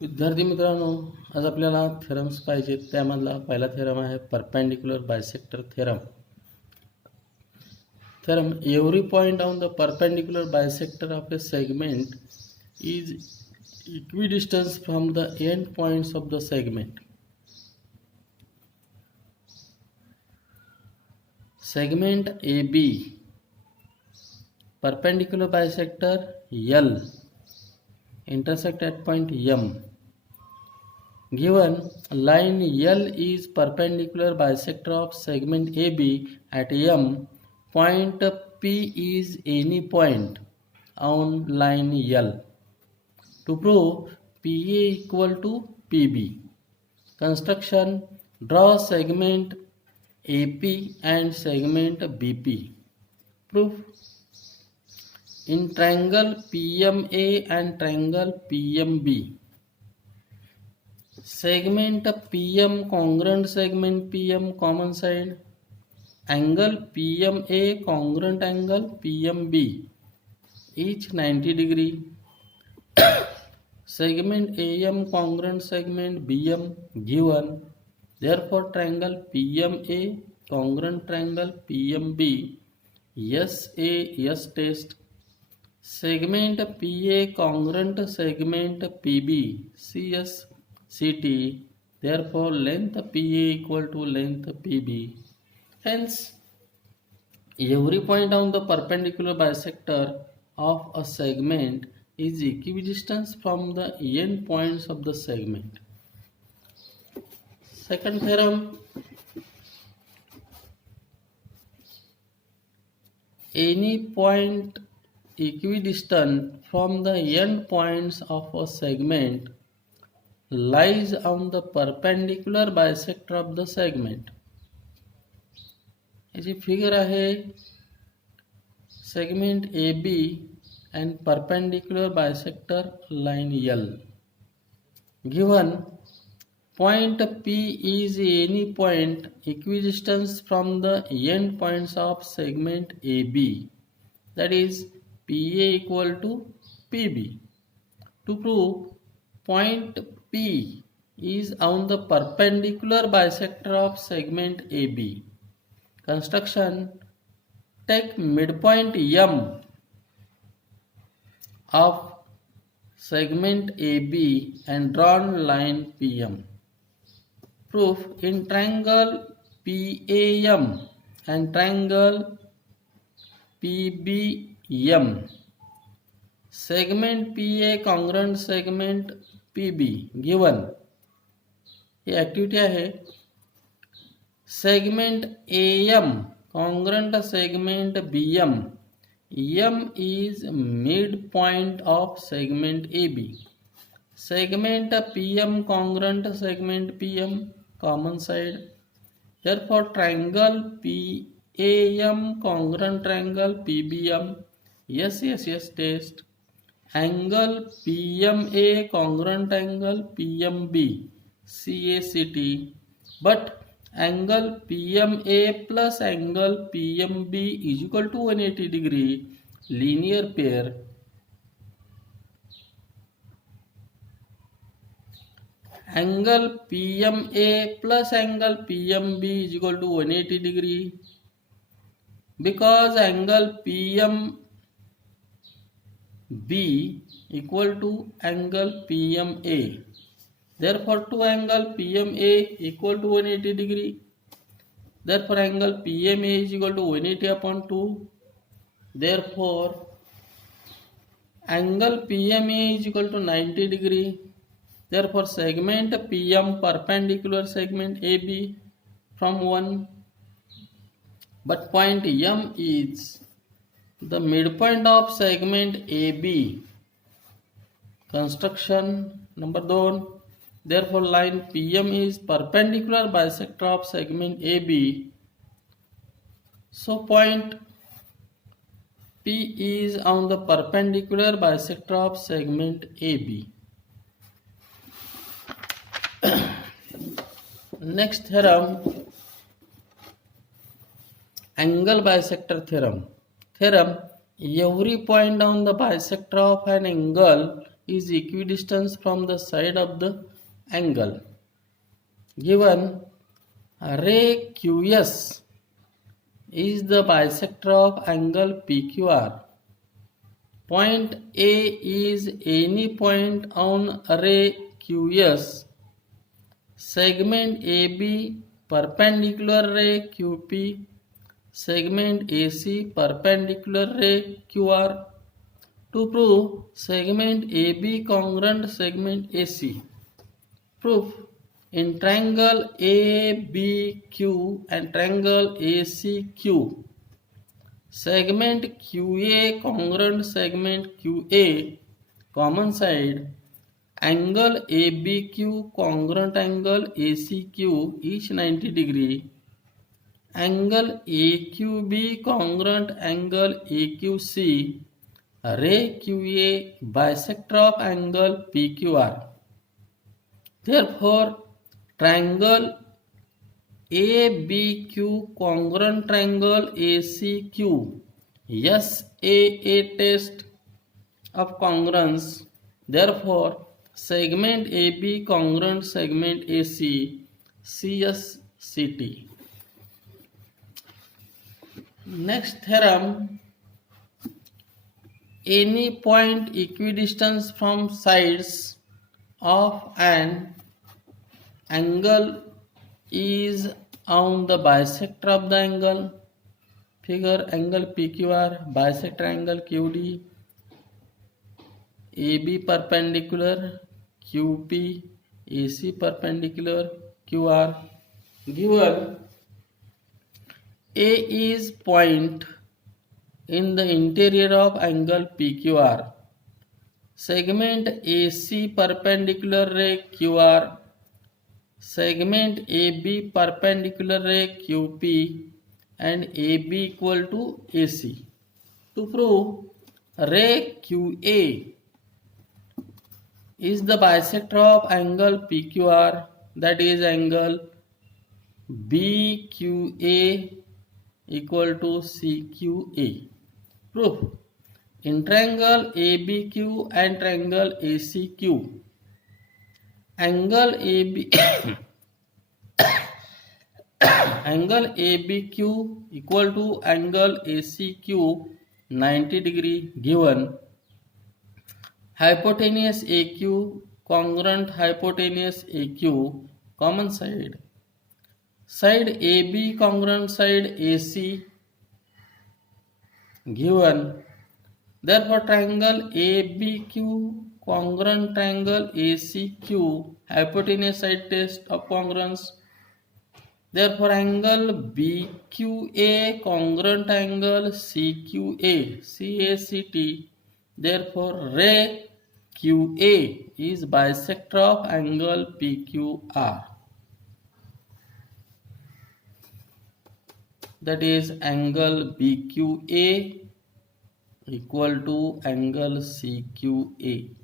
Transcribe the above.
विद्यार्थी मित्रांनो, आज आपल्याला थेरम्स पाहिजेत. त्यामधला पहिला थेरम आहे perpendicular bisector theorem. Theorem every point on the perpendicular bisector of a segment is equidistant from the end points of the segment. Segment AB, perpendicular bisector L, intersect at point M. Given line L is perpendicular bisector of segment AB at M, point P is any point on line L. To prove PA equal to PB, construction: draw segment AP and segment BP. Proof: in triangle PMA and triangle PMB, segment PM congruent segment PM common side, angle PMA congruent angle PMB, each 90 degree. Segment AM congruent segment BM given. Therefore triangle PMA congruent triangle PMB. SA S test. Segment PA congruent segment PB CS CT. Therefore length PA equal to length PB. Hence every point on the perpendicular bisector of a segment is equidistant from the end points of the segment. Second theorem: any point equidistant from the end points of a segment lies on the perpendicular bisector of the segment. याची figure आहे segment AB and perpendicular bisector line L. Given point P is any point equidistant from the end points of segment AB, that is PA equal to PB. To prove point P is on the perpendicular bisector of segment AB, construction: take midpoint M of segment AB and draw line PM. Proof: in triangle PAM and triangle PBM, segment PA congruent segment PB given. He activity आहे. segment AM congruent segment BM. M is midpoint of segment AB. Segment PM congruent segment PM common side. Therefore triangle PAM congruent triangle PBM. Yes test. Angle PMA congruent angle PMB CACT. But angle PMA plus angle PMB is equal to 180 degree. Linear pair. Angle PMA plus angle PMB is equal to 180 degree because angle PMB equal to angle PMA. Therefore two angle PMA equal to 180 degree. Therefore angle PMA is equal to 180 upon 2. Therefore angle PMA is equal to 90 degree. Therefore segment PM perpendicular segment AB from 1. But point M is the midpoint of segment AB. Construction number 2. Therefore line PM is perpendicular bisector of segment AB. So point P is on the perpendicular bisector of segment AB. Next theorem: angle bisector theorem. Theorem: every point on the bisector of an angle is equidistant from the side of the angle. Given ray QS is the bisector of angle PQR. Point A is any point on ray QS. Segment AB perpendicular ray QP. Segment AC perpendicular ray QR. To prove segment AB congruent segment AC. Proof: in triangle ABQ and triangle ACQ, segment QA congruent segment QA, common side, angle ABQ congruent angle ACQ, each 90 degree, angle AQB congruent angle AQC, ray QA bisector of angle PQR. Therefore, triangle ABQ congruent triangle ACQ, SAA test of congruence. Therefore, segment AB congruent segment AC, CSCT. Next theorem: any point equidistant from sides of an angle is on the bisector of the angle. Figure: angle PQR bisector angle QD, AB perpendicular, QP, AC perpendicular, QR. Given A is point in the interior of angle PQR, segment AC perpendicular ray QR, segment AB perpendicular ray QP, and AB equal to AC. To prove ray QA is the bisector of angle PQR, that is angle BQA equal to CQA. Proof: in triangle ABQ and triangle ACQ, angle AB angle ABQ equal to angle ACQ 90 degree. Given hypotenuse AQ congruent hypotenuse AQ, common side, side AB congruent side AC. Given therefore triangle ABQ congruent triangle ACQ, hypotenuse side test of congruence. Therefore angle BQA congruent angle CQA, CACT. Therefore ray QA is bisector of angle PQR, that is angle BQA equal to angle CQA.